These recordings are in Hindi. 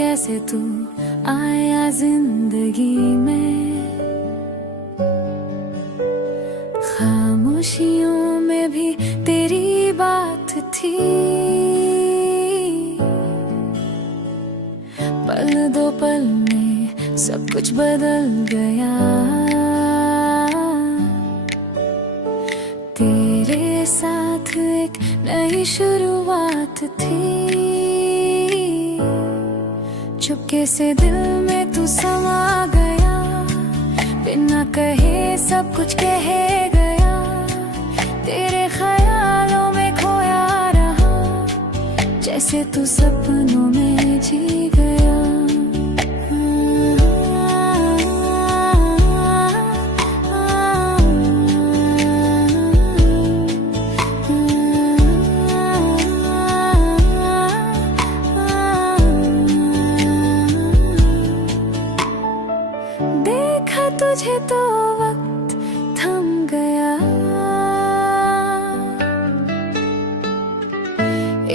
कैसे तू आया जिंदगी में। खामोशियों में भी तेरी बात थी, पल दो पल में सब कुछ बदल गया। तेरे साथ एक नई शुरुआत थी, चुपके से दिल में तू समा गया। बिना कहे सब कुछ कह गया, तेरे ख्यालों में खोया रहा, जैसे तू सपनों में जी गया। तुझे तो वक्त थम गया,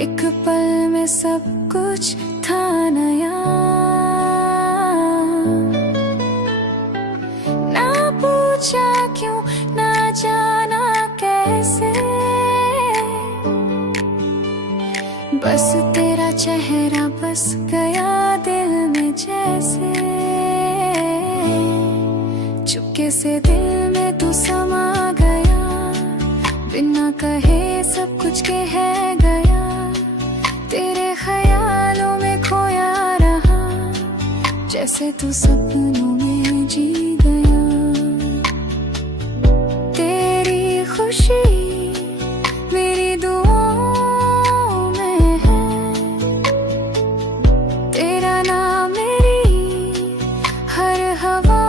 एक पल में सब कुछ था नया। ना पूछा क्यों, ना जाना कैसे, बस तेरा चेहरा बस गया दिल में जैसे। चुपके से दिल में तू समा गया, बिना कहे सब कुछ कह गया, तेरे ख्यालों में खोया रहा, जैसे तू सपनों में जी गया। तेरी खुशी मेरी दुआओं में है, तेरा नाम मेरी हर हवा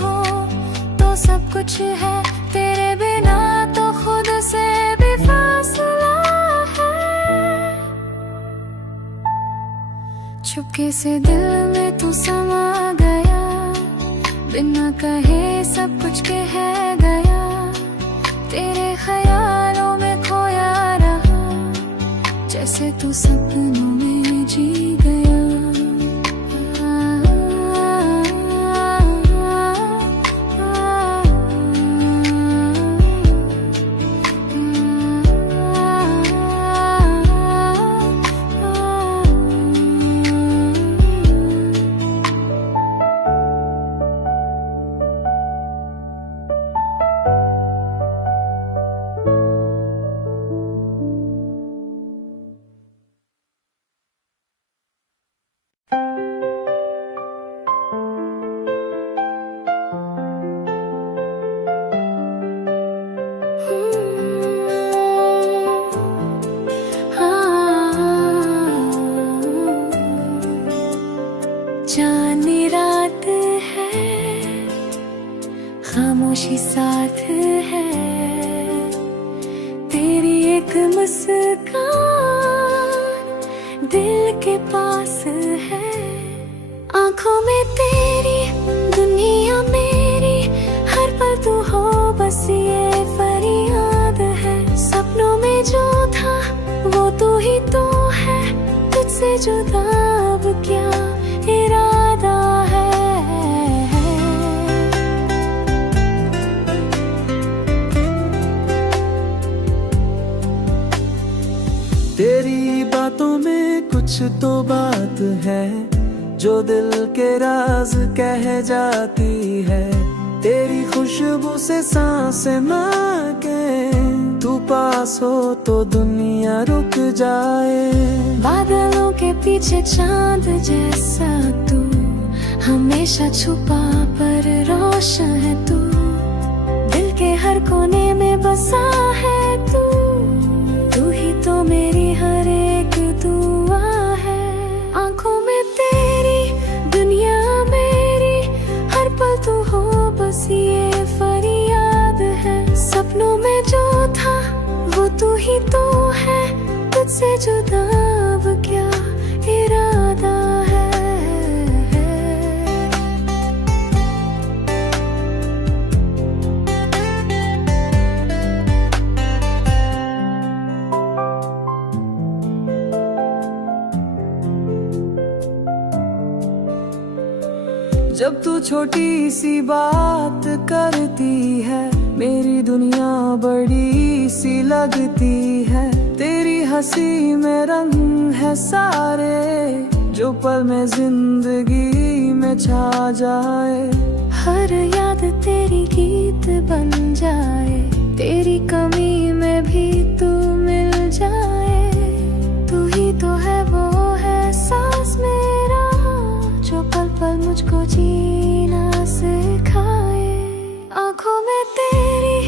हो तो सब कुछ है, तेरे बिना तो खुद से भी फासला है। चुपके से दिल में तू समा गया, बिना कहे सब कुछ कह गया, तेरे ख्यालों में खोया रहा, जैसे तू सपनों में जी गया। जाने रात है, खामोशी साथ है, तेरी एक मुस्कान दिल के पास है। आंखों में तेरी दुनिया मेरी, हर पल तू हो बस ये फरियाद है। सपनों में जो था वो तू ही तो है, तुझसे जुदा अब क्या इरादा है। तेरी बातों में कुछ तो बात है, जो दिल के राज कह जाती है। तेरी खुशबू से सांसें महके, तू पास हो तो दुनिया रुक जाए। बादलों के पीछे चांद जैसा तू, हमेशा छुपा पर रोशन है तू। दिल के हर कोने में बसा है तू, तू ही तो मेरी हर एक दुआ है। आंखों में तेरी दुनिया मेरी, हर पल तू हो बस ये फरियाद है। सपनों में जो था वो तू ही तो है, तुझसे जुदा अब क्या इरादा है। जब तू छोटी सी बात करती है मेरी दुनिया बड़ी सी लगती है। तेरी हंसी में रंग है सारे जो पल में जिंदगी में छा जाए। हर याद तेरी गीत बन जाए, तेरी कमी में भी तू मिल जाए। तू ही तो है वो है सांस मेरा जो पल पल मुझको जीना सिखाए। आँखों में तेरी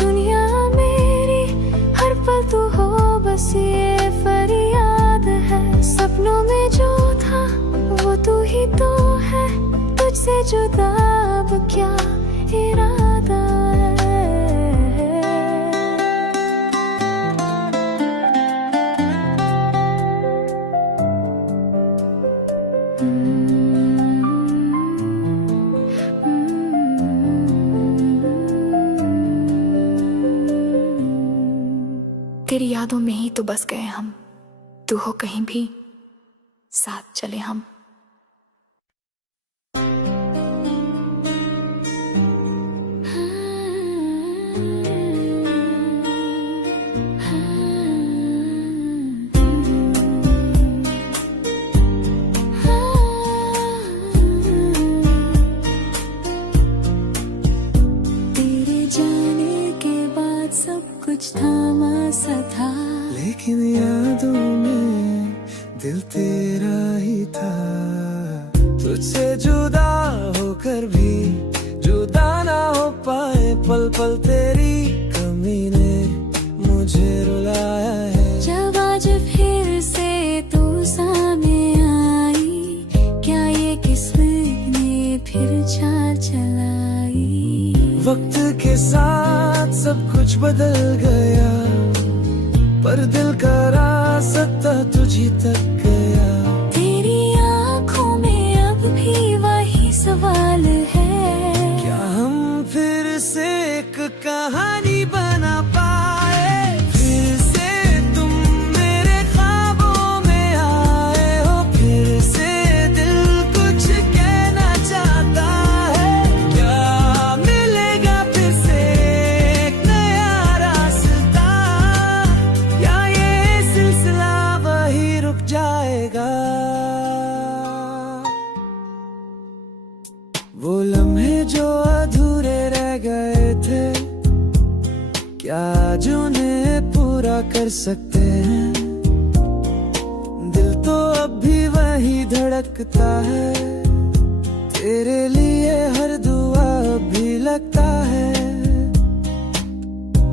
दुनिया मेरी, हर पल तू हो बस ये फरियाद है। सपनों में जो था वो तू ही तो है, तुझसे जुदा अब क्या इरादा है। तेरी यादों में ही तो बस गए हम, तू हो कहीं भी साथ चले हम। कुछ थामा सा था, लेकिन यादों में दिल तेरा ही था। तुझसे जुदा होकर भी जुदा ना हो पाए, पल पल तेरी कमी ने मुझे रुलाया है। जब आज फिर से तू सामने आई, क्या ये किस्मत ने फिर चाल चलाई। वक्त के साथ सब कुछ बदल गया, पर दिल का रास्ता तुझी तक गया। तेरी आँखों में अब भी वही सवाल है, क्या हम फिर से एक कहानी बना पाए। फिर से तुम मेरे ख्वाबों में आए हो, फिर से दिल कुछ कहना चाहता है। क्या मिलेगा फिर से एक नया रास्ता, या ये सिलसिला वही रुक जाएगा। वो लम्हे जो अधूरे रह गए थे, क्या आज उन्हें पूरा कर सकते हैं। दिल तो अब भी वही धड़कता है, तेरे लिए हर दुआ भी लगता है।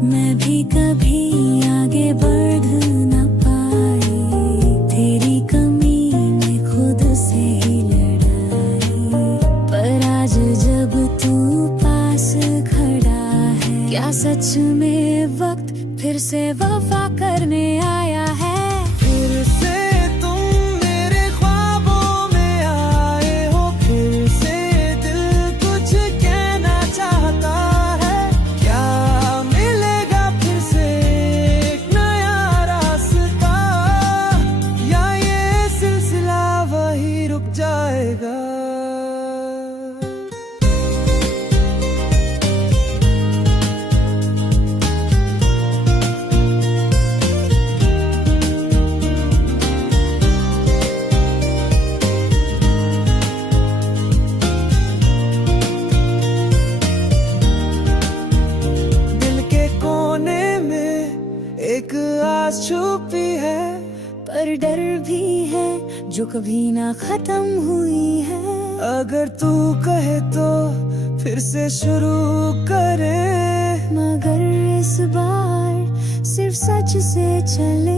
मैं भी कभी आगे बढ़ न पाई, तेरी कमी में खुद से ही लड़ाई। पर आज जब तू पास खड़ा है, क्या सच में वक्त फिर से वफा करने आया है। फिर से तुम मेरे ख्वाबों में आए हो, फिर से दिल कुछ कहना चाहता है। क्या मिलेगा फिर से एक नया रास्ता, या ये सिलसिला वही रुक जाएगा। एक आस छुपी है, पर डर भी है जो कभी ना खत्म हुई है। अगर तू कहे तो फिर से शुरू करें, मगर इस बार सिर्फ सच से चले।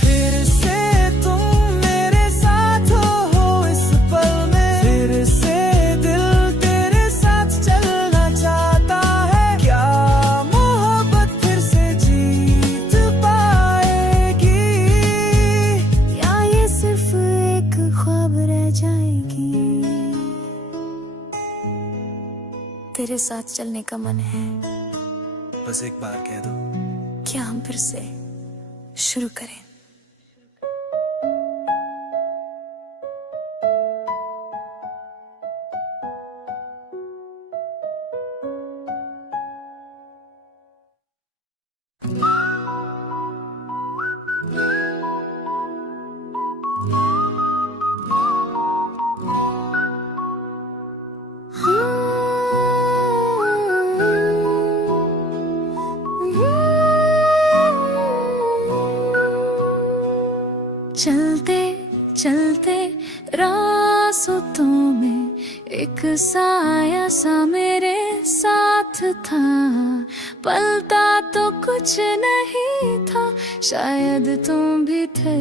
फिर से तुम मेरे साथ हो इस पल में, फिर से दिल तेरे साथ चलना चाहता है। क्या मोहब्बत फिर से जीत पाएगी, या ये सिर्फ एक ख्वाब रह जाएगी। तेरे साथ चलने का मन है, बस एक बार कह दो। क्या हम फिर से शुरू करें? चलते रास्तों में एक साया सा मेरे साथ था, पलता तो कुछ नहीं था, शायद तुम भी थे।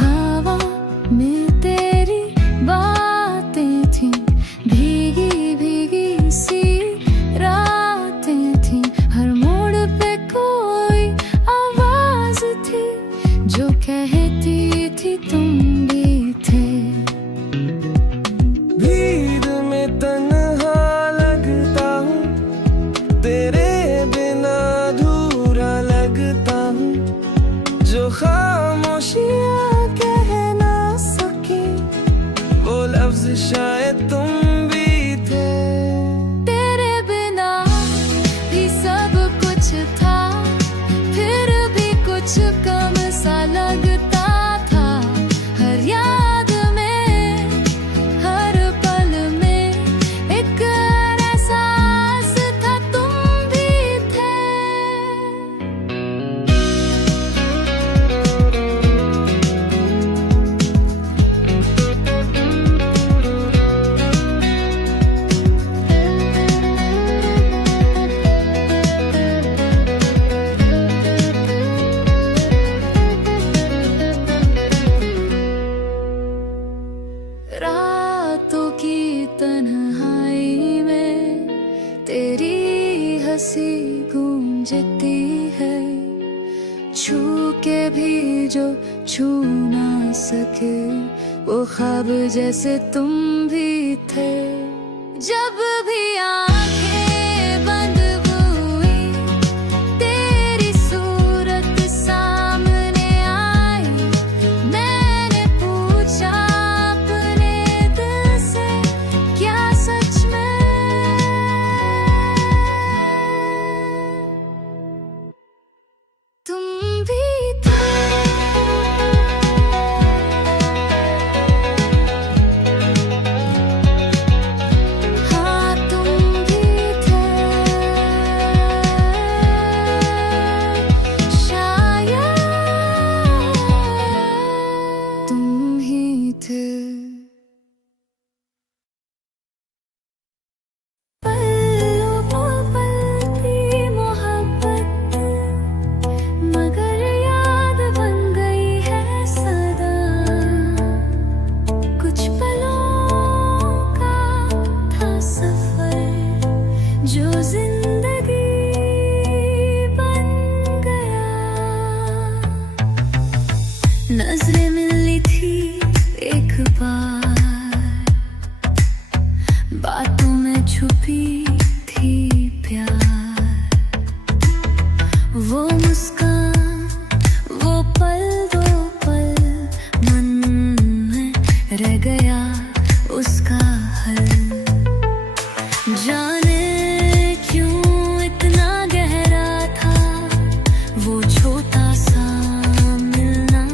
हवा में तेरी बातें थी, भीगी भीगी सी रातें थी, हर मोड़ पे कोई आवाज थी जो कहती थी तुम भी थे। भीड़ में तन्हा लगता हूँ, तेरे बिना अधूरा लगता हूँ, जो खामोशियाँ कह ना सकी वो लफ्ज शायद तुम भी थे। तेरे बिना भी सब कुछ था, फिर भी कुछ कम सा लगता था, हर याद में हर पल में एक एहसास था तुम भी थे। रातों की तन्हाई में तेरी हंसी गूंजती है, छू के भी जो छू ना सके वो ख्वाब जैसे तुम भी थे। जब भी आंखें बंद हुई तेरी सूरत सामने आई, मैंने पूछा अपने दिल से क्या सच में तुम भी थे। हाँ तुम भी थे, शायद तुम ही थे। पलों को पलती मोहब्बत, मगर याद बन गई है सदा, कुछ पलों का था सफर जो जिंदगी बन गया। नजरें मिली थी एक बार, बातों में छुपी थी प्यार, वो मुस्कान वो पल दो पल मन में रह गया उसका हल। जाने क्यों इतना गहरा था वो छोटा सा मिलना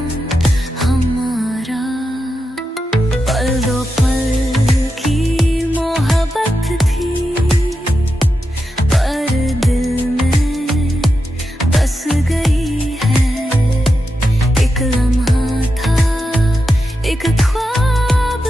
हमारा, पल दो पल की मोहब्बत थी, पर दिल में बस गई है। एक लम्हा था, एक ख्वाब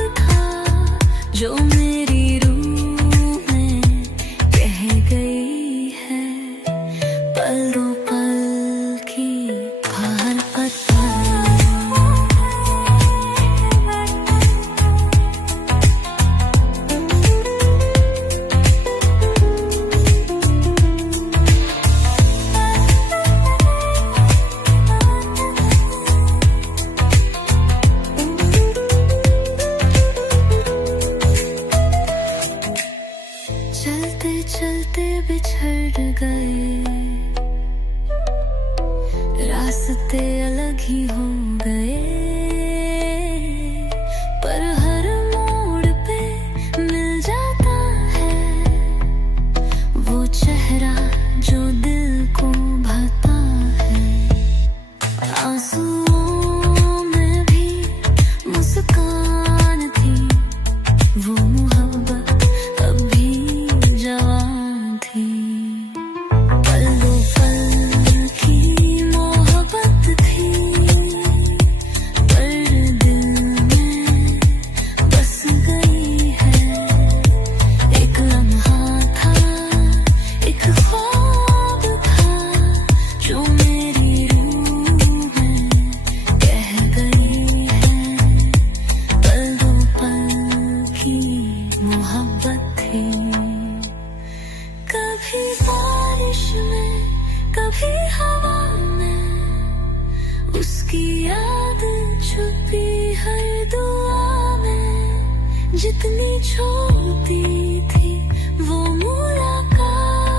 छोड़ती थी वो मुलाकात,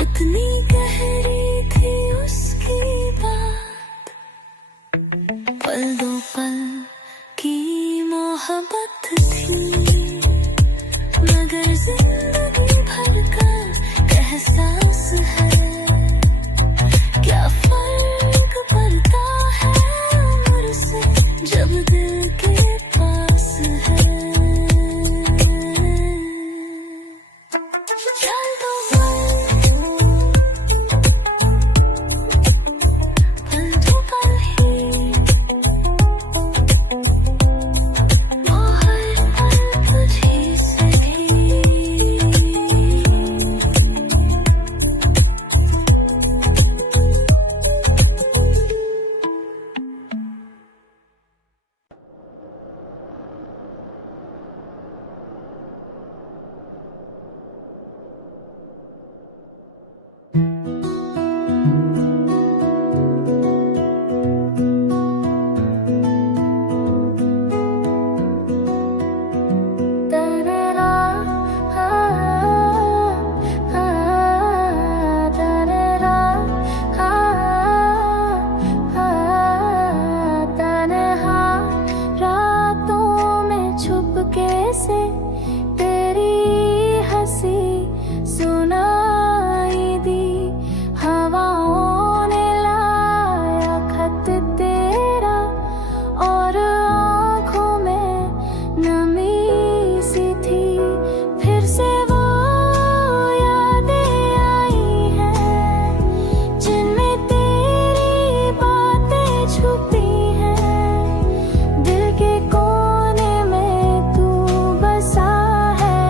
उतनी गहरी थी उसकी बात। पल दो पल की मोहब्बत थी, मगर जिंदगी भर का एहसास है। क्या फर्क पड़ता है उम्र से जब दिल के पास है। चल दो पल दो पल ही, वो हर पल तुझी से थी। से तेरी हंसी सुनाई दी, हवाओं ने लाया खत तेरा और आँखों में नमी सी थी। फिर से वो यादें आई हैं जिनमें तेरी बातें छुपी हैं। दिल के कोने में तू बसा है,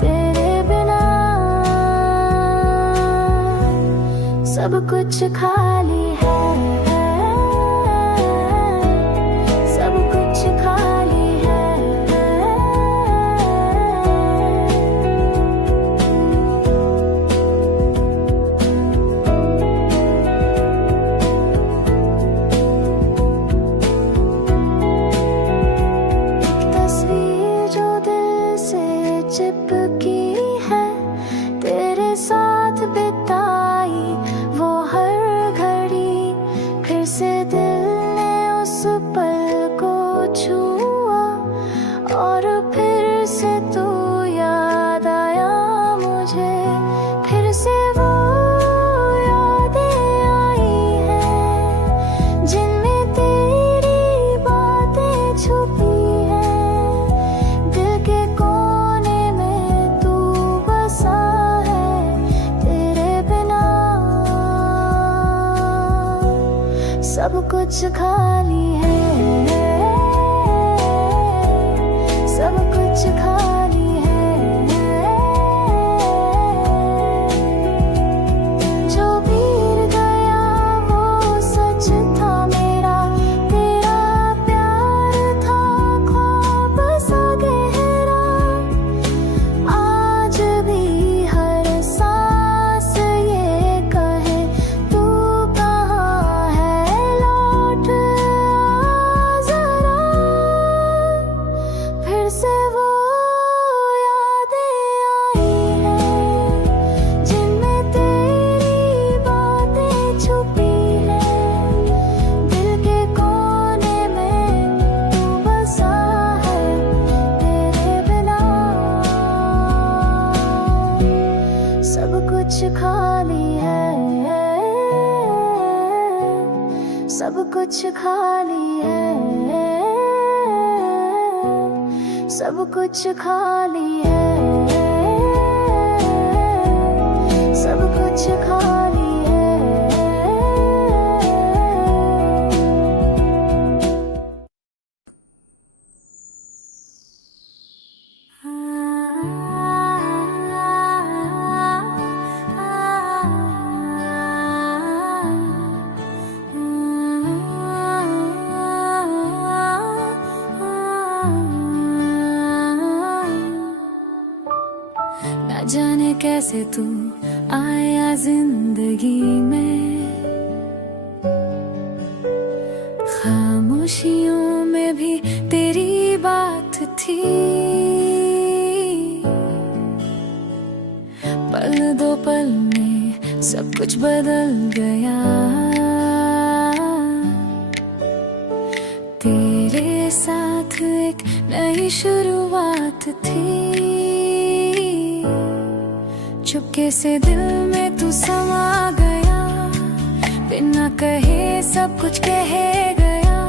तेरे बिना सब कुछ खाली है, सब कुछ खाली है। तस्वीर जो दिल से चिपकी है, तेरे साथ बिताई वो हर घड़ी। फिर से दिल ने उस पल को छुआ और फिर से तू याद आया मुझे। फिर से वो यादें आई हैं जिनमें तेरी बातें छुपी हैं। दिल के कोने में तू बसा है, तेरे बिना सब कुछ खाली है, सब कुछ खाली है। जो बीत गया वो सच था मेरा, तेरा प्यार था ख्वाब सा गहरा। आज भी हर सांस ये कहे तू कहाँ है, लौट आ जरा। फिर से वो यादें आई हैं जिनमें तेरी बातें छुपी हैं। दिल के कोने में तू बसा है, तेरे बिना सब कुछ खाली है, सब कुछ खाली है, सब कुछ खाली है, सब कुछ खाली है। ना जाने कैसे तू आया जिंदगी में, खामोशियों में भी तेरी बात थी। कुछ बदल गया। तेरे साथ एक नई शुरुआत थी, चुपके से दिल में तू समा गया, बिना कहे सब कुछ कह गया।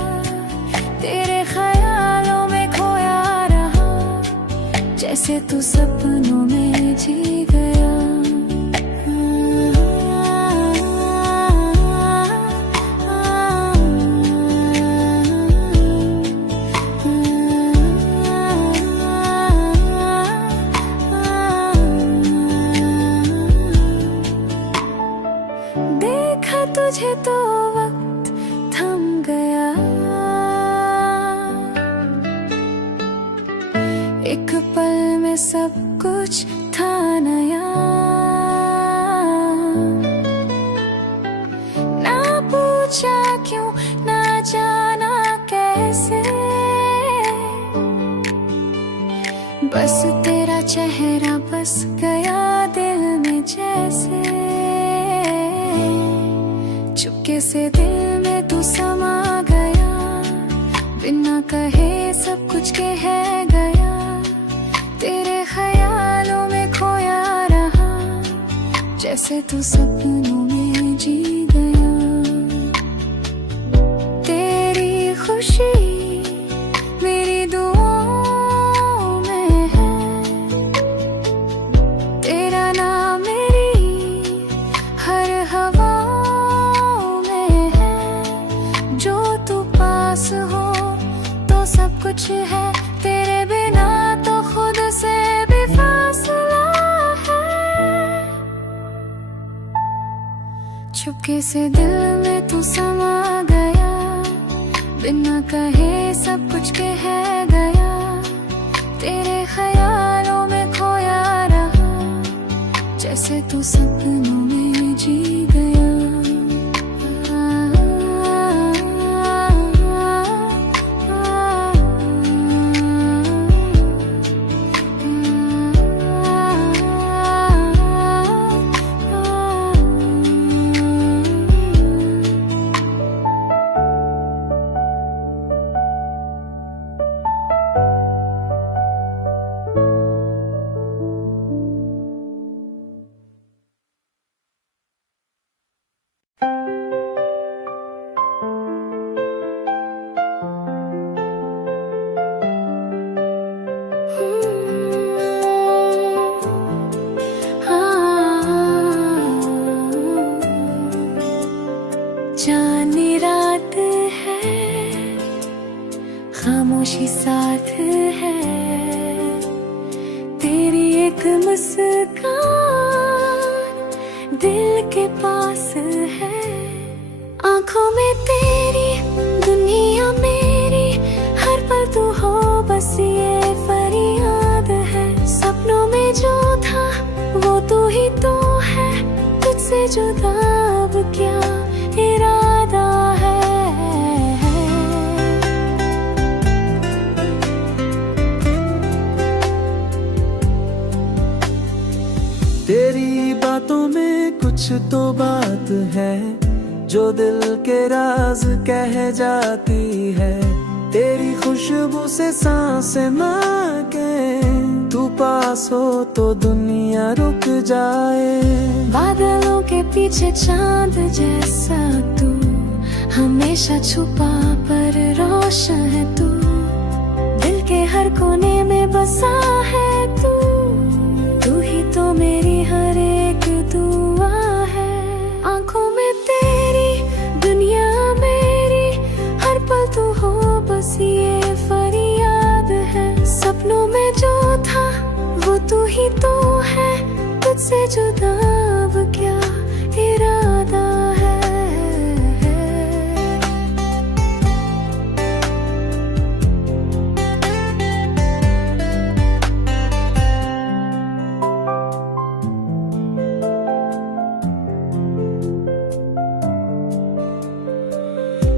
तेरे ख्यालों में खोया रहा, जैसे तू सपनों में जी गया। देखा तुझे तो वक्त थम गया, एक पल में सब कुछ था नया। ना पूछा क्यों, ना जाना कैसे, बस तेरा चेहरा बस गया दिल में जैसे। चुपके से दिल में तू समा गया, बिना कहे सब कुछ कह गया। तेरे ख्यालों में खोया रहा, जैसे तू सपनों में जी गया। तेरी खुशी मेरी दुआओं में है, तेरा नाम मेरी हर हवाओं में है। जो तू पास हो तो सब कुछ है, तेरे बिना तो खुद से भी फासला है। चुपके से दिल में तू समा गया, बिना कहे सब कुछ कह गया। तेरे ख्यालों में खोया रहा, जैसे तू सपनों में जी गया। जाने रात है, खामोशी साथ है, तेरी एक मुस्कान दिल के पास है। आंखों में तेरी दुनिया मेरी, हर पल तू हो बस ये फरियाद है। सपनों में जो था वो तू ही तो है, तुझसे जुदा अब क्या इरादा है। तेरी बातों में कुछ तो बात है, जो दिल के राज कह जाती है। तेरी खुशबू से सांसें महके, तू पास हो तो दुनिया रुक जाए। बादलों के पीछे चांद जैसा तू, हमेशा छुपा पर रोशन है तू। दिल के हर कोने में बसा है तू, तू ही तो मेरी हर एक दुआ है। आंखों में तेरी दुनिया मेरी, हर पल तू हो बस ये फरियाद है। सपनों में जो था वो तू ही तो है, तुझसे जुदा अब क्या इरादा है।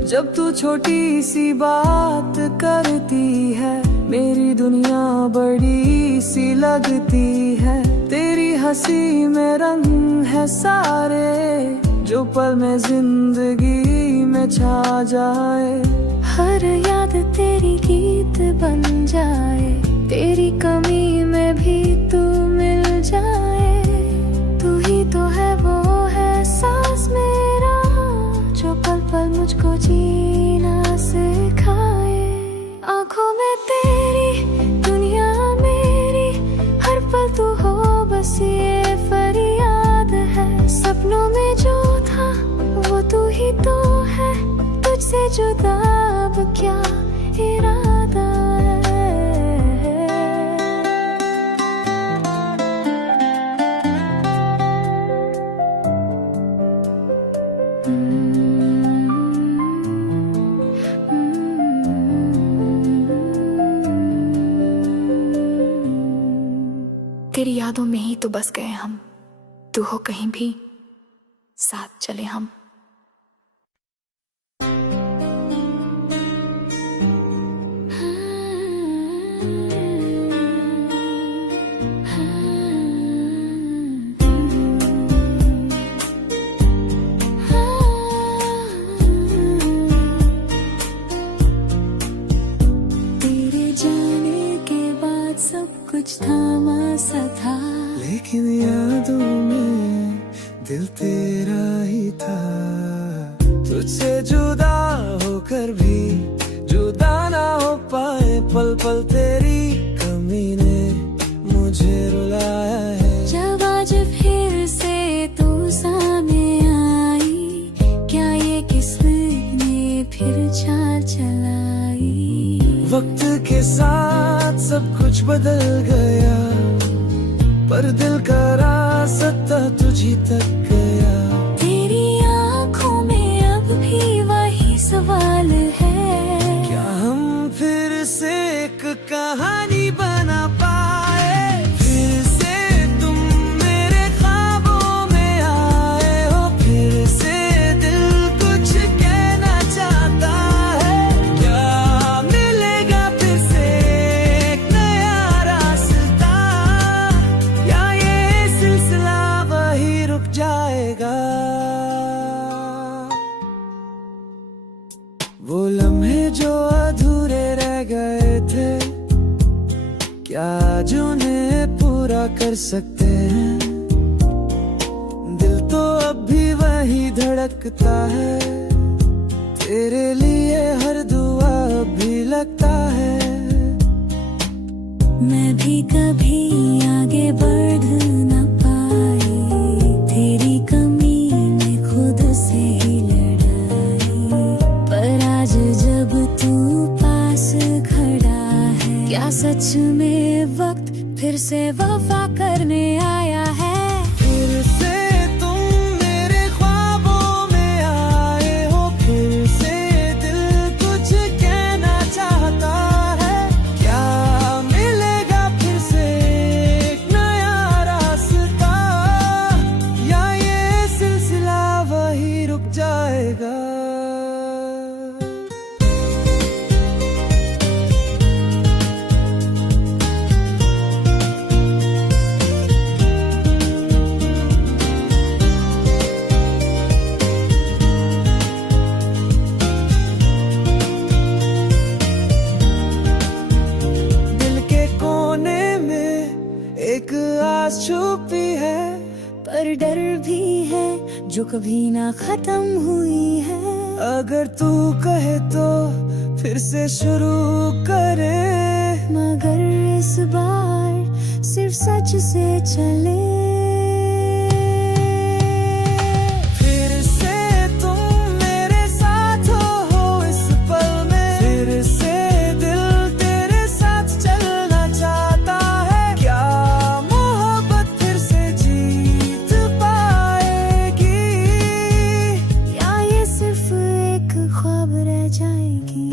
जब तू छोटी सी बात करती है, मेरी दुनिया बड़ी सी लगती है, तेरी हंसी में रंग है सारे, जो पल में जिंदगी में छा जाए। हर याद तेरी गीत बन जाए, तेरी कमी में भी तू मिल जाए। तू ही तो है वो है सांस मेरा, जो पल पल मुझको जीना सिखाए। आँखों में तेरी दुनिया मेरी, हर पल तू हो बस ये फरियाद है। सपनों में जो था वो तू ही तो है, तुझसे जुदा अब क्या इरादा है। तेरी यादों में ही तो बस गए हम, तू हो कहीं भी साथ चले हम। तेरे जाने के बाद सब कुछ थामा सा था, लेकिन यादों में दिल तेरा ही था। तुझसे जुदा होकर भी जुदा ना हो पाए, पल पल तेरी कमी ने मुझे रुलाया है। जब आज फिर से तू सामने आई, क्या ये किस्मत ने फिर चाल चलाई। वक्त के साथ सब कुछ बदल गया, पर दिल का रास्ता तुझी तक गया। तेरी आँखों में अब भी वही सवाल है, क्या हम फिर से एक कहानी बना पाए। फिर से तुम मेरे ख्वाबों में आए हो, फिर से दिल कुछ कहना चाहता है। क्या मिलेगा फिर से एक नया रास्ता, या ये सिलसिला वही रुक जाएगा। वो लम्हे जो अधूरे रह गए थे, क्या आज उन्हें पूरा कर सकते हैं। दिल तो अब भी वही धड़कता है, तेरे लिए हर दुआ अब भी लगता है। मैं भी कभी आगे बढ़ न पाई, तेरी कमी में खुद से ही लड़ाई। पर आज जब तू पास खड़ा है, क्या सच में वक्त फिर से वफा करने आया है। फिर से तुम मेरे ख्वाबों में आए हो, फिर से दिल कुछ कहना चाहता है। क्या मिलेगा फिर से एक नया रास्ता, या ये सिलसिला वही रुक जाएगा। दिल के कोने में एक आस छुपी है, पर डर भी है जो कभी ना खत्म हुई है। अगर तू कहे तो फिर से शुरू करें, मगर इस बार सिर्फ सच से चले। फिर से तुम मेरे साथ हो इस पल में, फिर से दिल तेरे साथ चलना चाहता है। क्या मोहब्बत फिर से जीत पाएगी, या ये सिर्फ एक ख्वाब रह जाएगी।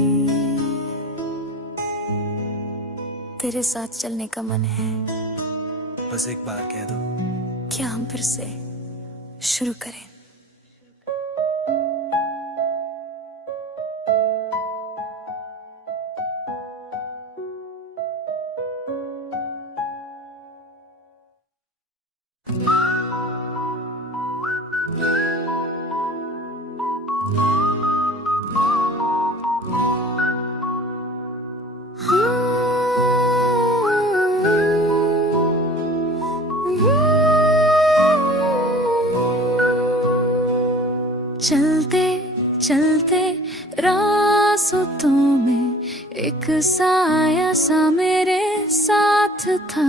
तेरे साथ चलने का मन है, बस एक बार कह दो। क्या हम फिर से शुरू करें। चलते रास्तों में एक साया सा मेरे साथ था,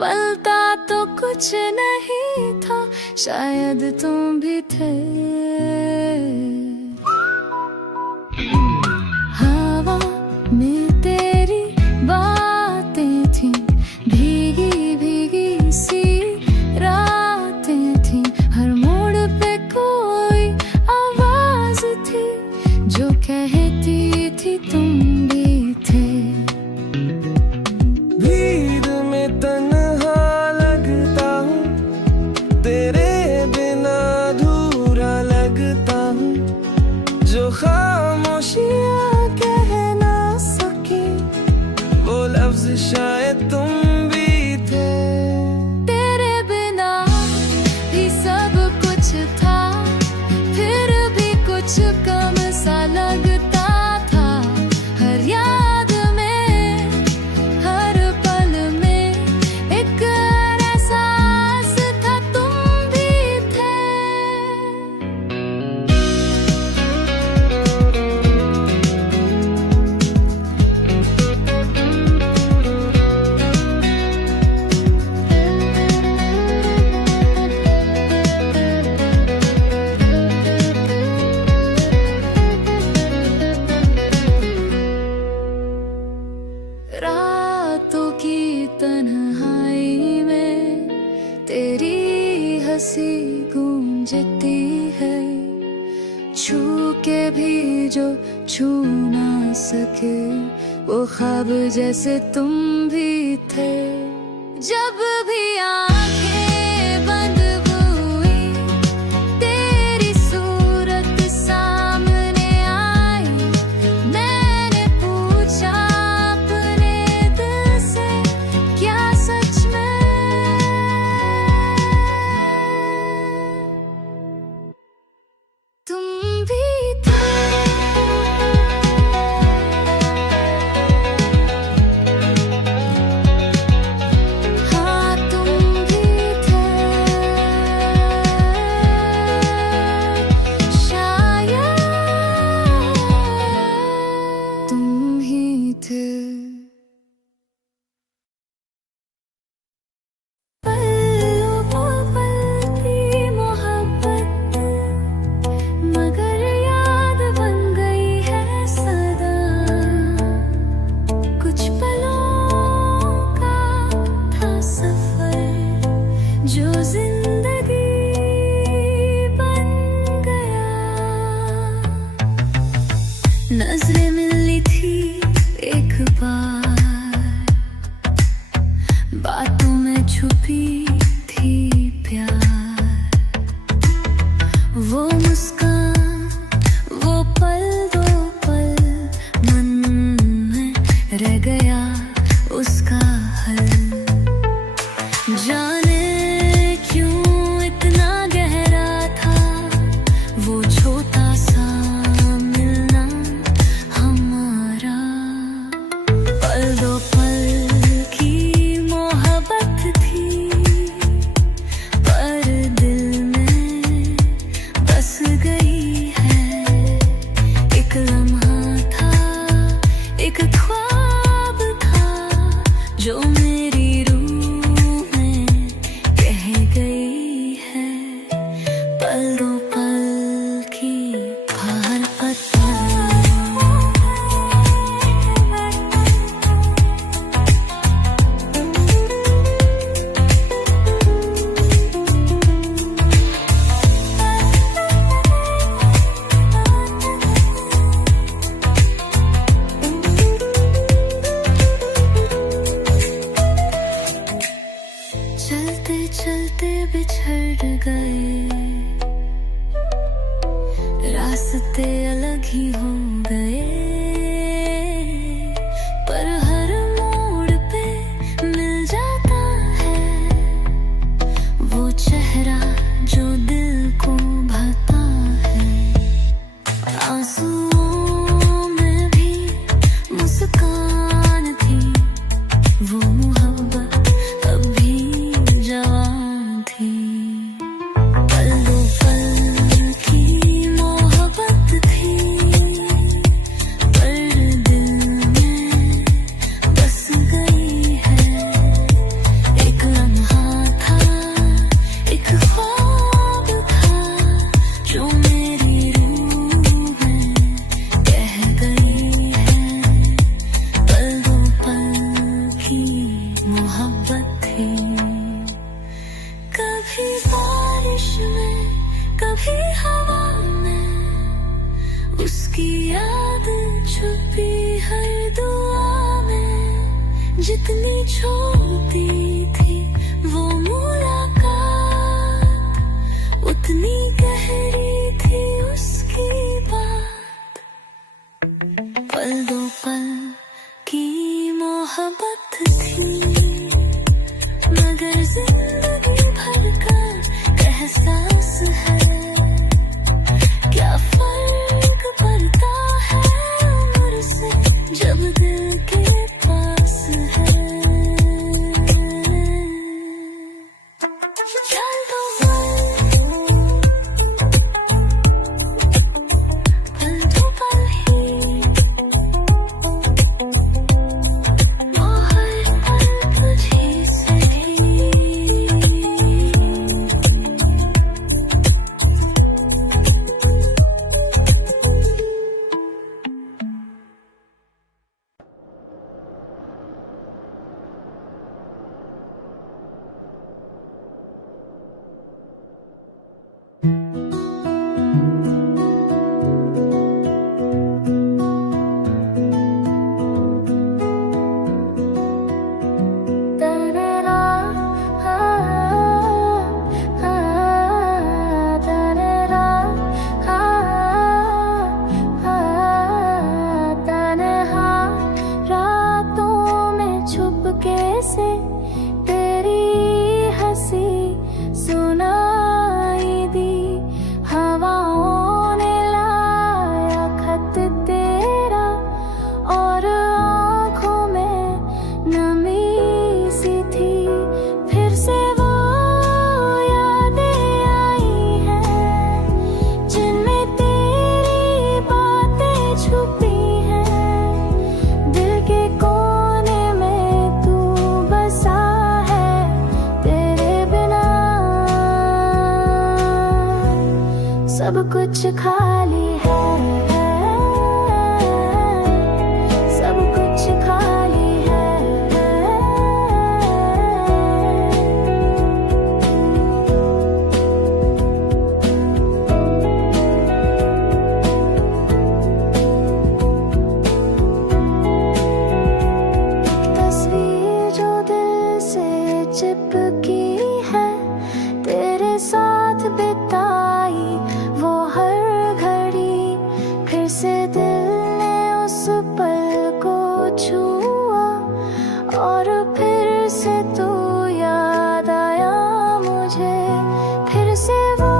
पलता तो कुछ नहीं था, शायद तुम भी थे। हवा में तेरी बातें थी, भीगी भीगी सी रातें थी, हर मोड़ पे कोई आवाज थी जो कहती थी तुम भी थे। भीड़ में तन्हा लगता हूँ, तेरे बिना अधूरा लगता हूँ, जो खामोशियाँ कह ना सकी वो लफ्ज शायद तुम भी थे। तेरे बिना भी सब कुछ था, फिर भी कुछ कम सा लगता था, हर याद में हर पल में एक एहसास था तुम भी थे। रातों की तन्हाई में तेरी हंसी गूंजती है, छू के भी जो छू ना सके वो ख्वाब जैसे तुम भी थे। जब भी आंखें बंद हुई तेरी सूरत सामने आई, मैंने पूछा अपने दिल से क्या सच में तुम भी थे। हाँ तुम भी थे, शायद तुम ही थे। पल्लों को पलती मोहब्बत, मगर याद बन गई है सदा, कुछ पलों का था सफर जो जिंदगी बन गया। नजरें मिली थी एक बार, बातों में छुपी थी प्यार, वो मुस्कान वो पल दो पल मन में रह गया उसका हल। जाने क्यों इतना गहरा था वो छोटा सा मिलना हमारा, पल दो पल की मोहब्बत थी, पर दिल में बस गई है। एक लम्हा था, एक ख्वाब था, जो मेरी रूह में कह गई है। पल दो पल की हर पत्थर छोड़ती थी वो मुलाकात, उतनी गहरी थी उसकी बात। पल दो पल की मोहब्बत थी, मगर जिंदगी भर का एहसास है। क्या फर्क पड़ता है उम्र से जब दिल के पास है। चल दो पल दो पल ही, वो हर पल तुझी से से तेरी हंसी सुनाई दी, हवाओं ने लाया खत तेरा और आँखों में नमी सी थी। फिर से वो यादें आई हैं जिनमें तेरी बातें छुपी हैं। दिल के कोने में तू बसा है, तेरे बिना सब कुछ खाली है, सब कुछ खाली है। तस्वीर जो दिल से चिपकी है, तेरे साथ बिताई वो हर घड़ी। फिर से दिल ने उस पल को छुआ और फिर से तू याद आया मुझे। फिर से वो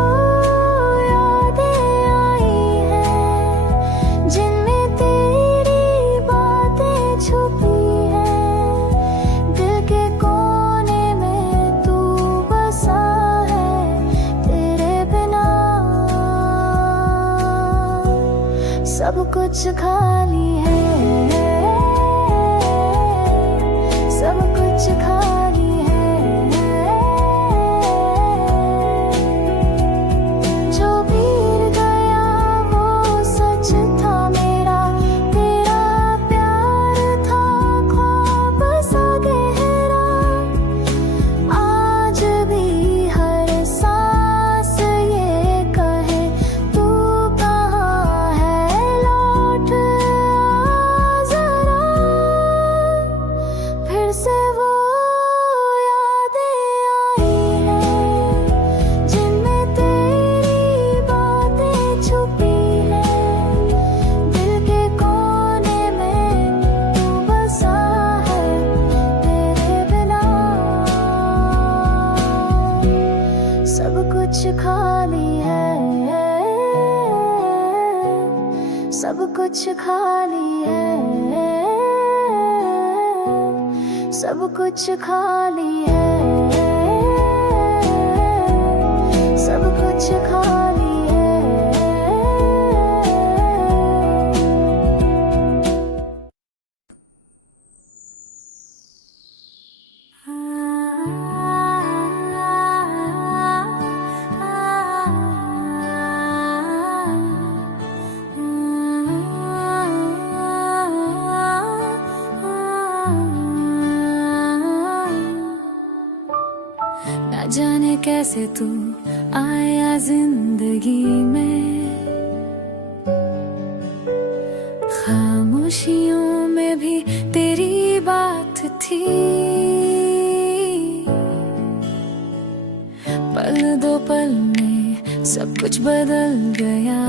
यादें आई हैं जिनमें तेरी बातें छुपी हैं। दिल के कोने में तू बसा है, तेरे बिना सब कुछ खाली है, सब कुछ खाली है। जो बीत गया वो सच था मेरा, तेरा प्यार था ख्वाब सा गहरा। आज भी हर सांस ये कहे तू कहाँ है, लौट आ जरा। फिर से वो यादें आई हैं जिनमें तेरी बातें छुपी हैं। दिल के कोने में तू बसा है, तेरे बिना सब कुछ खाली है, सब कुछ खाली है, सब कुछ खाली है, सब कुछ खाली है। ना जाने कैसे तू आया जिंदगी में, खामोशियों में भी तेरी बात थी, पल दो पल में सब कुछ बदल गया।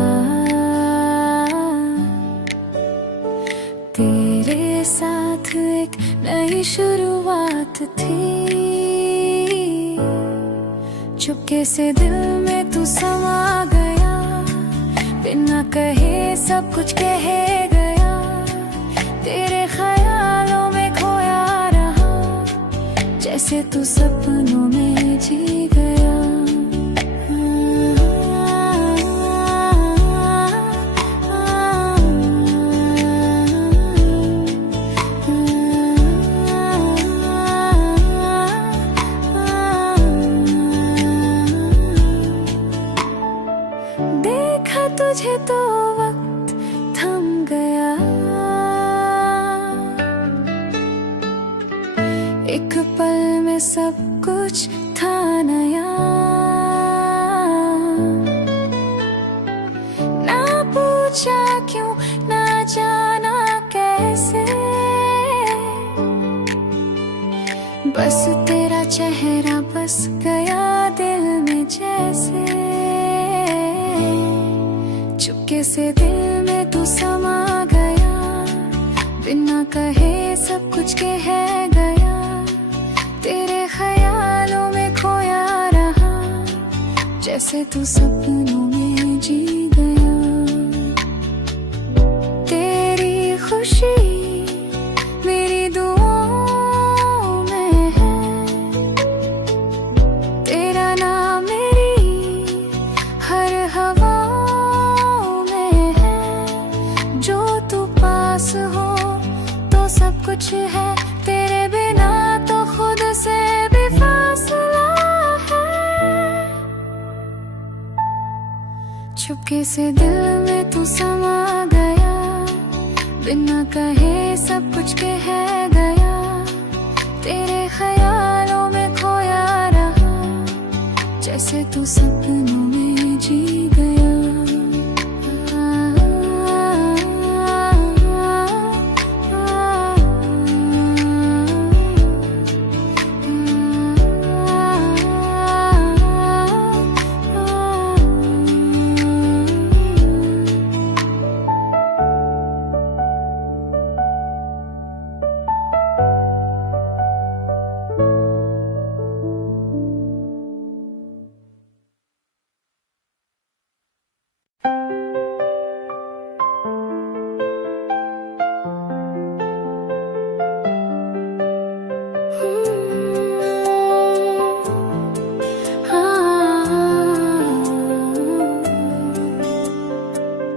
तेरे साथ एक नई शुरुआत थी, चुपके से दिल में तू समा गया, बिना कहे सब कुछ कह गया। तेरे ख्यालों में खोया रहा, जैसे तू सपनों में जी गया। देखा तुझे तो वक्त थम गया, एक पल में सब कुछ था नया। ना पूछा क्यों, ना जाना कैसे, बस तेरा चेहरा बस गया दिल में जैसे। चुपके से दिल में तू समा गया, बिना कहे सब कुछ कह गया। तेरे ख्यालों में खोया रहा, जैसे तू सपनों में जी गया। तेरी खुशी मेरी दुआओं में है, तेरा नाम मेरी हर हवाओं में है। जो तू पास हो तो सब कुछ है, तेरे बिना तो खुद से भी फासला है। चुपके से दिल में तू समा गया, बिना कहे सब कुछ कह गया। तेरे ख्यालों में खोया रहा, जैसे तू सपनों में जी गया।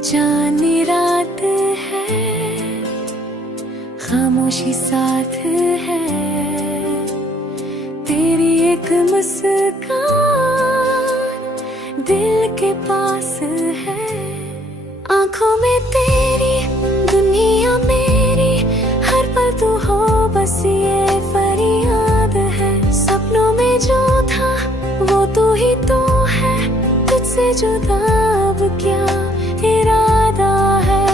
जाने रात है, खामोशी साथ है, तेरी एक मुस्कान दिल के पास है। आंखों में तेरी दुनिया मेरी, हर पल तू हो बस ये फरियाद है। सपनों में जो था वो तू ही तो है, तुझसे जुदा अब क्या इरादा है।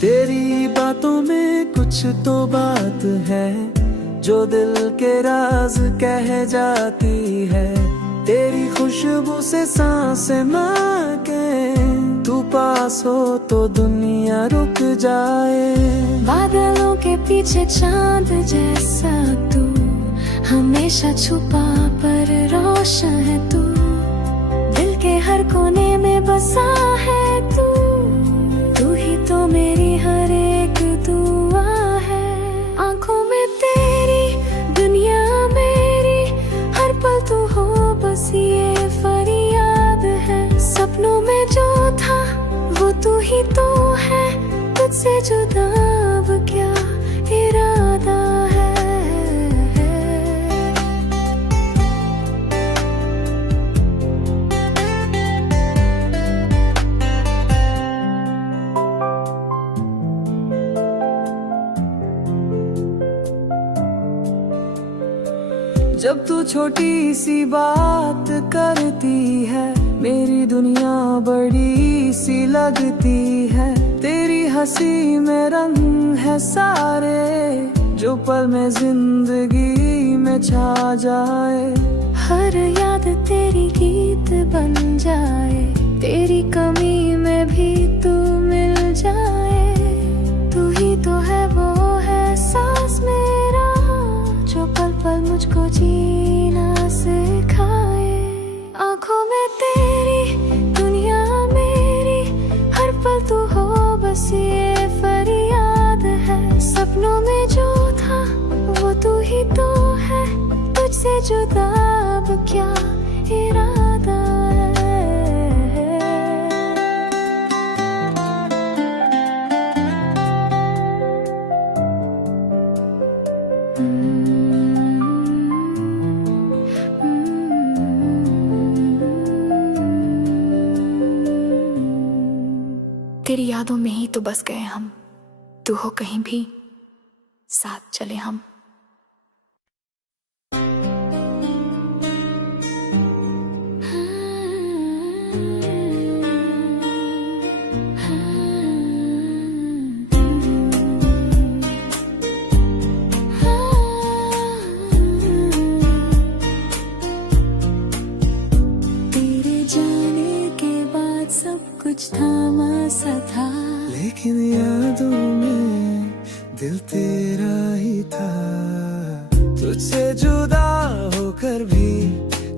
तेरी बातों में कुछ तो बात है, जो दिल के राज कह जाती है। तेरी खुशबू से सांसें महके, तू पास हो तो दुनिया रुक जाए। बादलों के पीछे चांद जैसा तू, हमेशा छुपा पर रोशन है तू। दिल के हर कोने में बसा है तू, तू ही तो मेरी हर एक दुआ है। आंखों में तेरी दुनिया मेरी, हर पल तू हो बस ये फरियाद है। सपनों में जो था वो तू ही तो है, तुझसे जुदा अब क्या इरादा है। जब तू छोटी सी बात करती है, दुनिया बड़ी सी लगती है, तेरी हंसी में रंग है सारे, जो पल में जिंदगी में छा जाए। हर याद तेरी गीत बन जाए, तेरी कमी में भी तू मिल जाए। तू ही तो है वो है सांस मेरा, जो पल पल मुझको जीना सिखाए। आँखों में तेरी दुनिया मेरी, हर पल तू हो बस ये फरियाद है। सपनों में जो था वो तू ही तो है, तुझसे जुदा अब क्या इरादा है। तेरी यादों में ही तो बस गए हम, तू हो कहीं भी साथ चले हम। कुछ थामा सा था, लेकिन यादों में दिल तेरा ही था। तुझसे जुदा होकर भी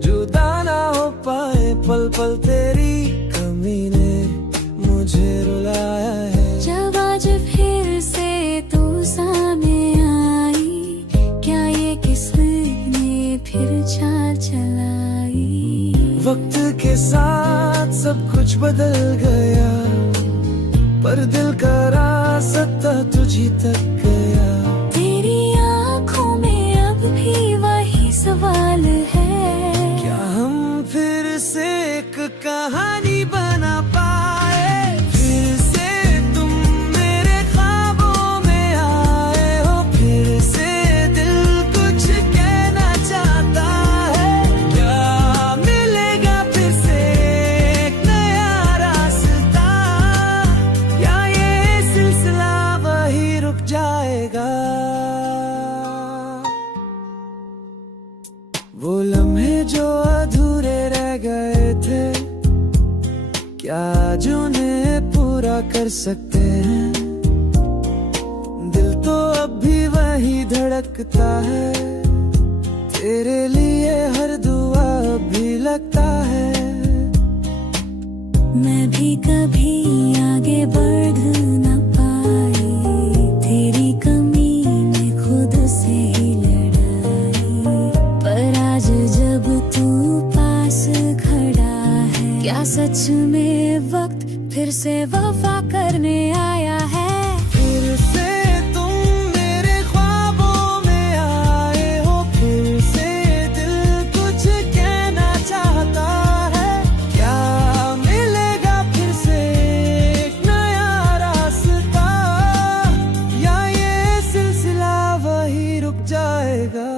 जुदा ना हो पाए, पल पल तेरी कमी ने मुझे रुलाया है। जब आज फिर से तू सामने आई, क्या ये किस्मत ने फिर चाल चलाई। वक्त के साथ सब कुछ बदल गया, पर दिल का रास्ता तुझी तक गया। तेरी आँखों में अब भी वही सवाल है, क्या हम फिर से एक कहानी बना पाए। फिर से तुम मेरे ख्वाबों में आए हो, फिर से दिल कुछ कहना चाहता है। क्या मिलेगा फिर से एक नया रास्ता, या ये सिलसिला वही रुक जाएगा। वो लम्हे जो अधूरे रह गए थे, क्या आज उन्हें पूरा कर सकते हैं। दिल तो अब भी वही धड़कता है, तेरे लिए हर दुआ अब भी लगता है। मैं भी कभी आगे बढ़ न पाई, तेरी कमी में खुद से ही लड़ाई। पर आज जब तू पास खड़ा है, क्या सच में वक्त फिर से वफा करने आया है। फिर से तुम मेरे ख्वाबों में आए हो, फिर से दिल कुछ कहना चाहता है। क्या मिलेगा फिर से एक नया रास्ता, या ये सिलसिला वही रुक जाएगा।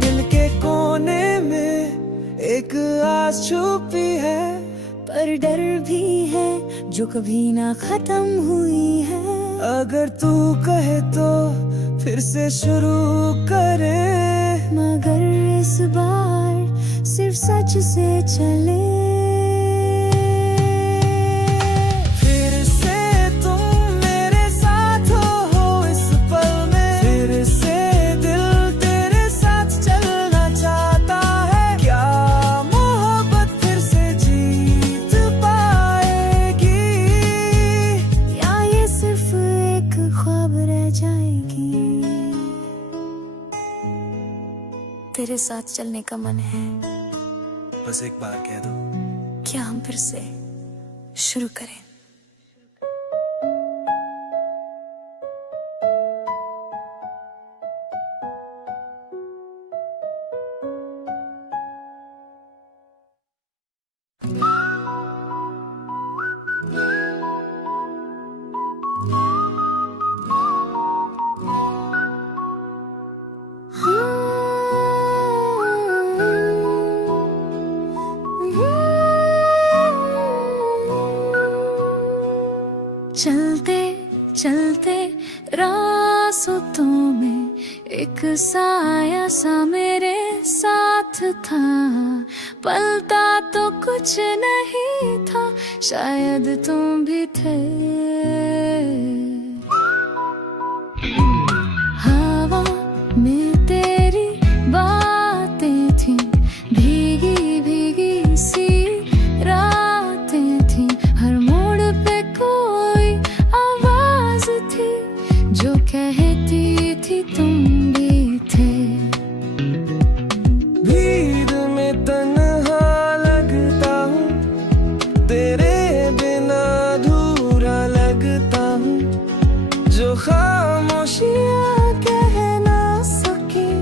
दिल के कोने में एक आस छुपी है, पर डर भी है जो कभी ना खत्म हुई है। अगर तू कहे तो फिर से शुरू करें, मगर इस बार सिर्फ सच से चले। फिर से तुम मेरे साथ हो इस पल में, फिर से दिल तेरे साथ चलना चाहता है। क्या मोहब्बत फिर से जीत पाएगी, या ये सिर्फ एक ख्वाब रह जाएगी। तेरे साथ चलने का मन है, बस एक बार कह दो। क्या हम फिर से शुरू करें। चलते रास्तों में एक साया सा मेरे साथ था, पलता तो कुछ नहीं था, शायद तुम भी थे। हवा में तेरी बातें थी, भीगी भीगी सी रातें थी, हर मोड़ पे कोई आवाज थी जो कहती थी तुम भी थे। भीड़ में तन्हा लगता हूँ, तेरे बिना अधूरा लगता हूँ, जो खामोशियाँ कह ना सकी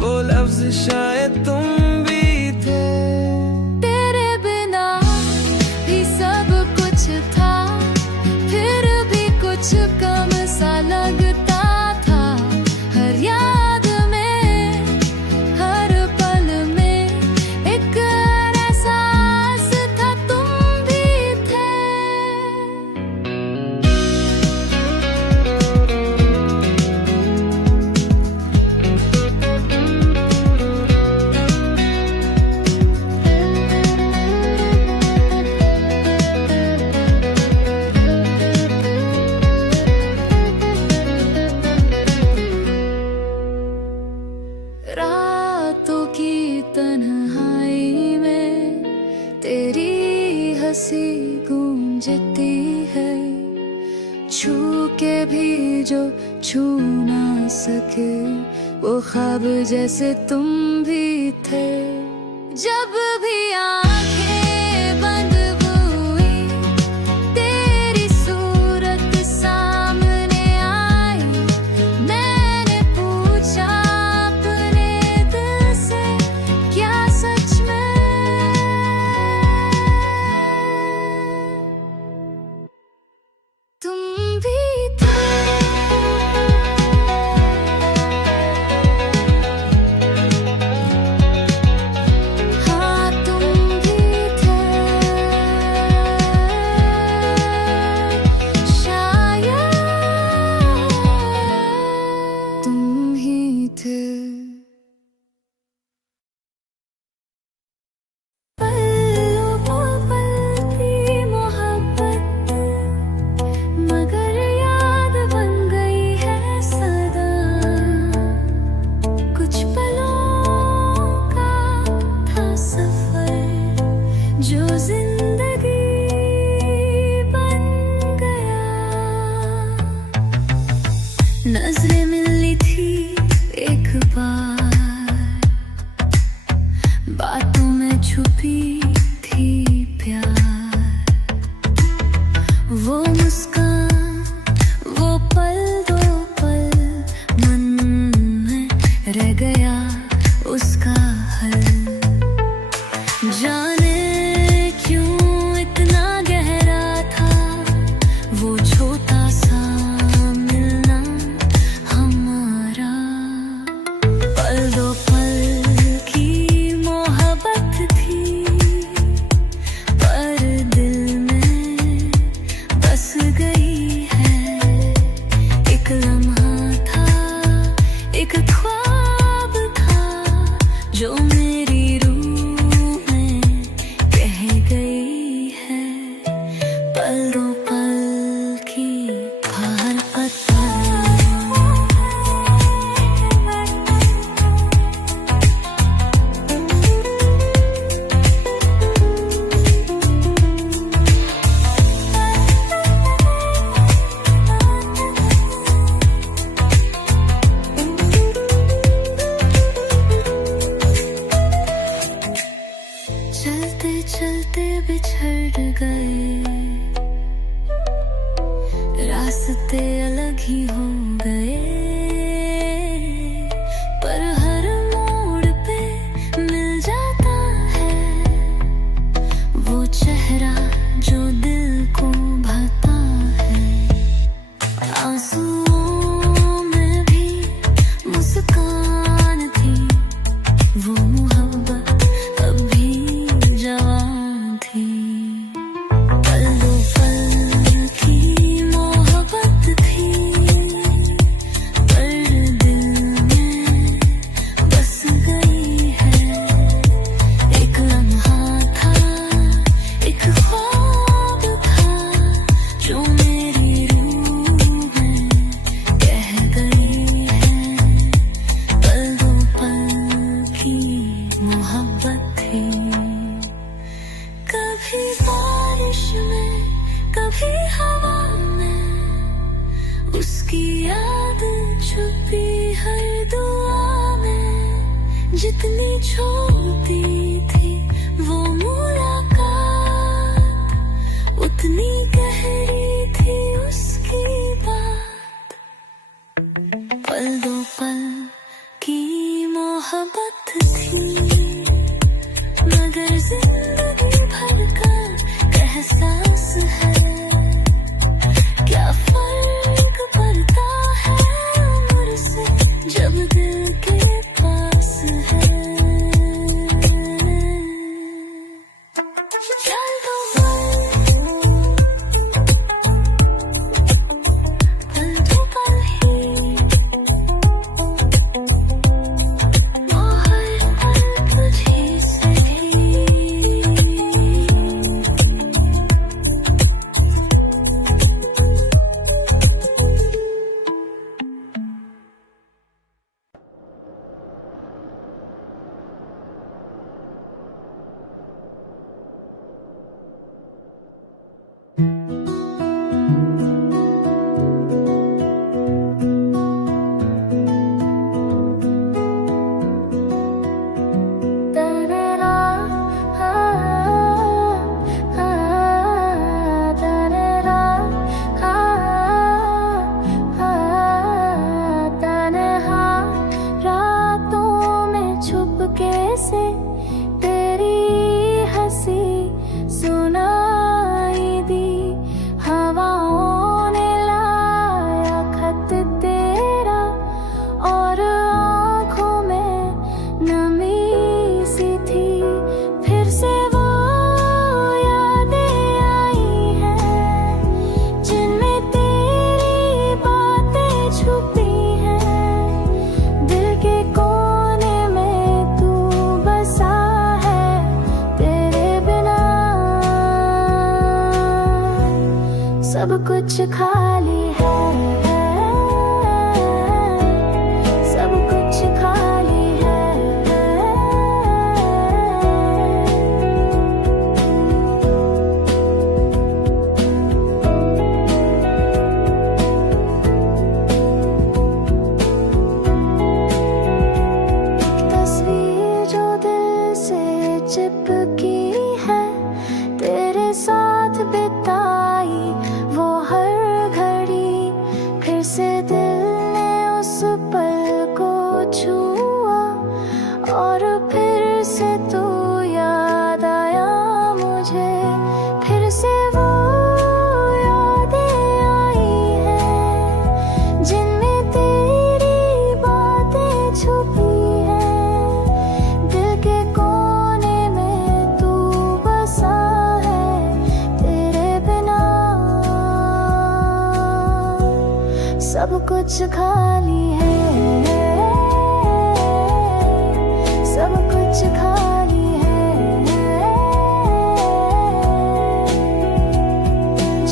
वो लफ्ज शायद तुम भी थे। तेरे बिना भी सब कुछ था, फिर भी कुछ कम सा लगता था, हर याद में हर पल में एक एहसास था तुम भी थे। रातों की तन्हाई में तेरी हंसी गूंजती है, छू के भी जो छू ना सके वो ख्वाब जैसे तुम भी थे। जब भी आंखें बंद हुई तेरी सूरत सामने आई, मैंने पूछा अपने दिल से क्या सच में तुम भी थे। हाँ तुम भी थे, शायद तुम ही थे। पल्लों पल की मोहब्बत, मगर याद बन गई है सदा, कुछ पलों का था सफर जो जिंदगी बन गया। नजरें मिली थी एक बार, बातों में छुपी थी प्यार, वो मुस्कान वो पल दो पल मन में रह गया उसका हल। जाने क्यों इतना गहरा था वो छोटा सा मिलना हमारा, पल दो पल की मोहब्बत थी, पर दिल में बस गई है। एक लम्हा था, एक ख्वाब था जितनी छोटी थी वो मुलाकात, उतनी गहरी थी उसकी बात। पल दो पल की मोहब्बत थी, मगर जिंदगी भर का एहसास है। क्या फर्क पड़ता है उम्र से जब दिल के पास है। चल दो पल दो पल ही, वो हर पल तुझी से भी। सब कुछ खाली है, सब कुछ खाली है। तस्वीर जो दिल से चिपकी है, तेरे साथ बिताई वो हर घड़ी। फिर से दिल ने उस पल को छुआ और फिर से तू याद आया मुझे। फिर से वो यादें आई हैं जिनमें तेरी बातें छुपी हैं। दिल के कोने में तू बसा है, तेरे बिना सब कुछ खाली है, सब कुछ खाली है।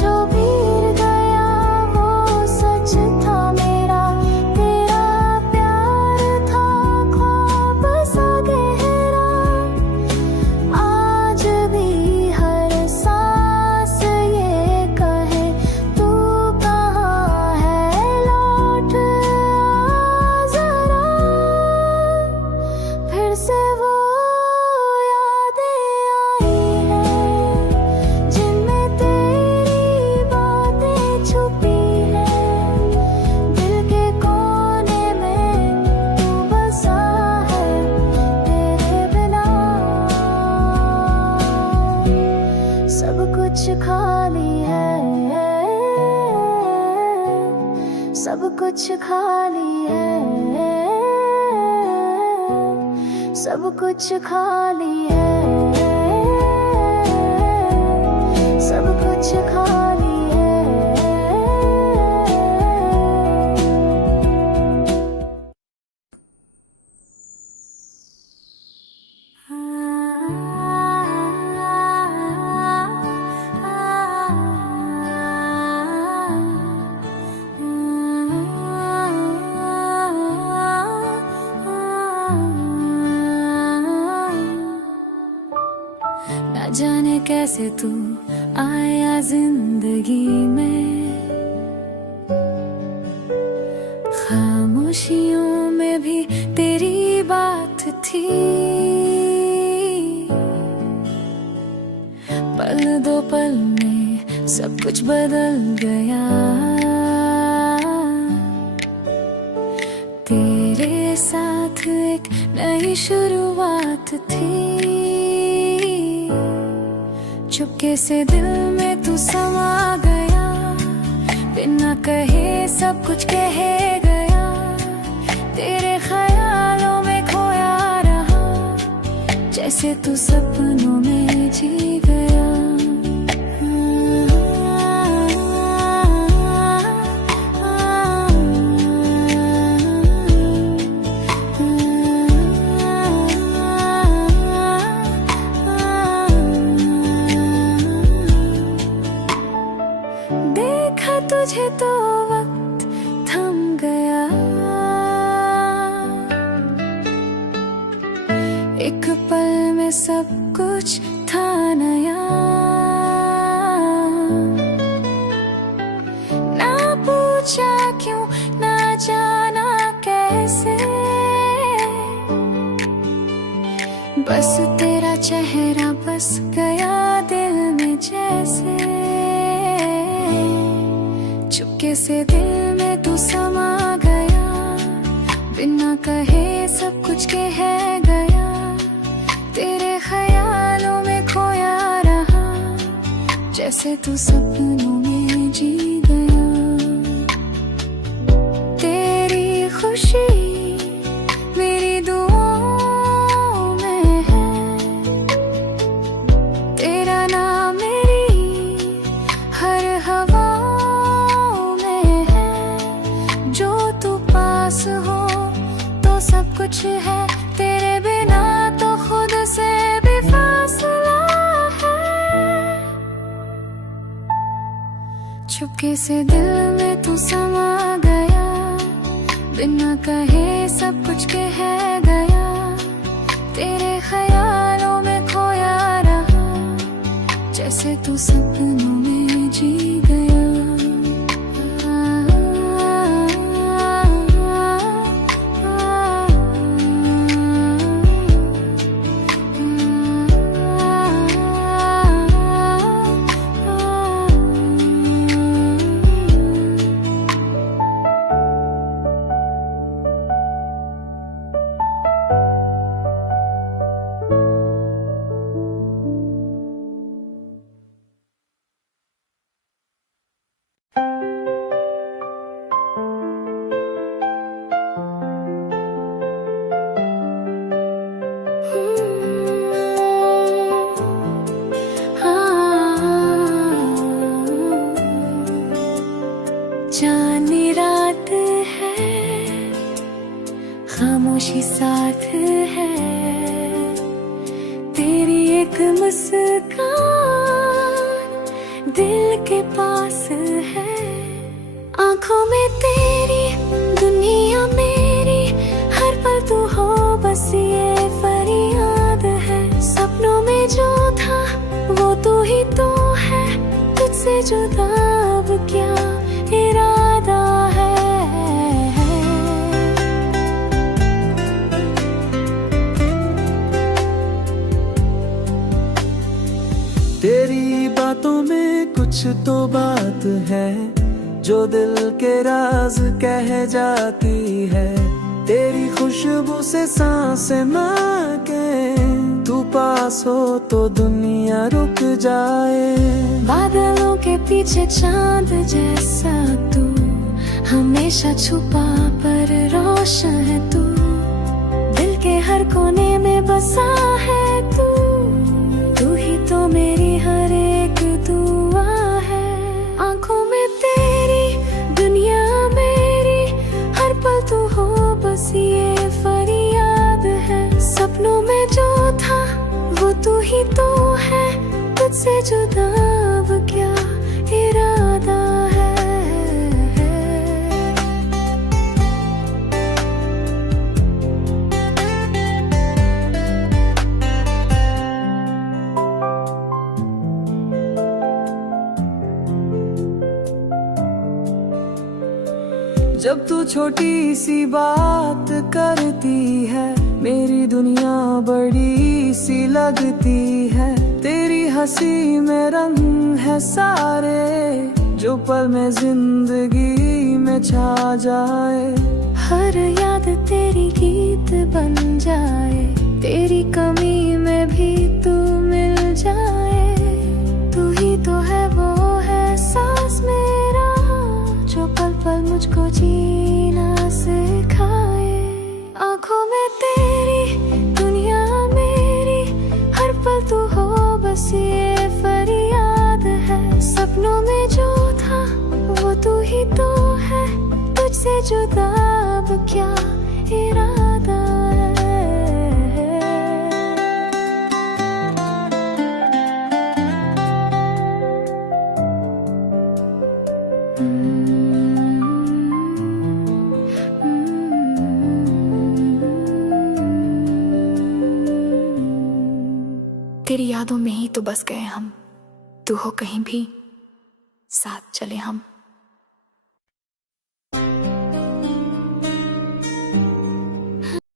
जो भीड़ गया वो सच था मेरा, तेरा प्यार था ख्वाब सा गहरा। आज भी हर सांस ये कहे तू कहाँ है, लौट आ जरा। फिर से वो यादें आई हैं जिनमें तेरी बातें छुपी हैं। दिल के कोने में तू बसा है, तेरे बिना सब कुछ खाली है, सब कुछ खाली है, सब कुछ खाली है, सब कुछ खाली है। ना जाने कैसे तू आया जिंदगी में, खामोशियों में भी तेरी बात थी, पल दो पल में सब कुछ बदल गया। तेरे साथ एक नई शुरुआत थी, चुपके से दिल में तू समा गया, बिना कहे सब कुछ कह गया। तेरे ख्यालों में खोया रहा, जैसे तू सपनों में जी गया। देखा तुझे तो वक्त थम गया, एक पल में सब कुछ था नया। ना पूछा क्यों, ना जाना कैसे, बस तेरा चेहरा बस गया दिल में जैसे। चुपके से दिल में तू समा गया, बिना कहे सब कुछ कह गया। तेरे ख्यालों में खोया रहा, जैसे तू सपनों में जी गया। तेरी खुशी मेरी दुआओं में है, तेरा नाम मेरी हर हवाओं में है। जो तू पास हो तो सब कुछ है, तेरे बिना तो खुद से भी फासला है। चुपके से दिल में तू समा गया, बिना कहे सब कुछ कह गया। तेरे ख्यालों में खोया रहा, जैसे तू सपनों में जी गया। जाने रात है, खामोशी साथ है, तेरी एक मुस्कान दिल के पास है। आंखों में तेरी दुनिया मेरी, हर पल तू हो बस ये फरियाद है। सपनों में जो था वो तू ही तो है, तुझसे जुदा अब क्या इरादा है। तेरी बातों में कुछ तो बात है, जो दिल के राज कह जाती है। तेरी खुशबू से सांसें महके, तू पास हो तो दुनिया रुक जाए। बादलों के पीछे चांद जैसा तू, हमेशा छुपा पर रोशन है तू। दिल के हर कोने में बसा है तू, तू ही तो मेरी हर एक दुआ है। आंखों में तेरी दुनिया मेरी, हर पल तू हो बस ये फरियाद है। सपनों में जो था वो तू ही तो है, तुझसे जुदा अब क्या इरादा है। जब तू छोटी सी बात करती है, मेरी दुनिया बड़ी सी लगती है, तेरी हंसी में रंग है सारे, जो पल में जिंदगी में छा जाए। हर याद तेरी गीत बन जाए, तेरी कमी में भी तू मिल जाए। तू ही तो है वो है सांस मेरा, जो पल पल मुझको जीना सिखाए। आँखों में तेरी दुनिया मेरी, हर पल तू हो बस ये फरियाद है। सपनों में जो था वो तू ही तो है, तुझसे जुदा अब क्या इरादा है। तेरी यादों में ही तो बस गए हम, तू हो कहीं भी साथ चले हम।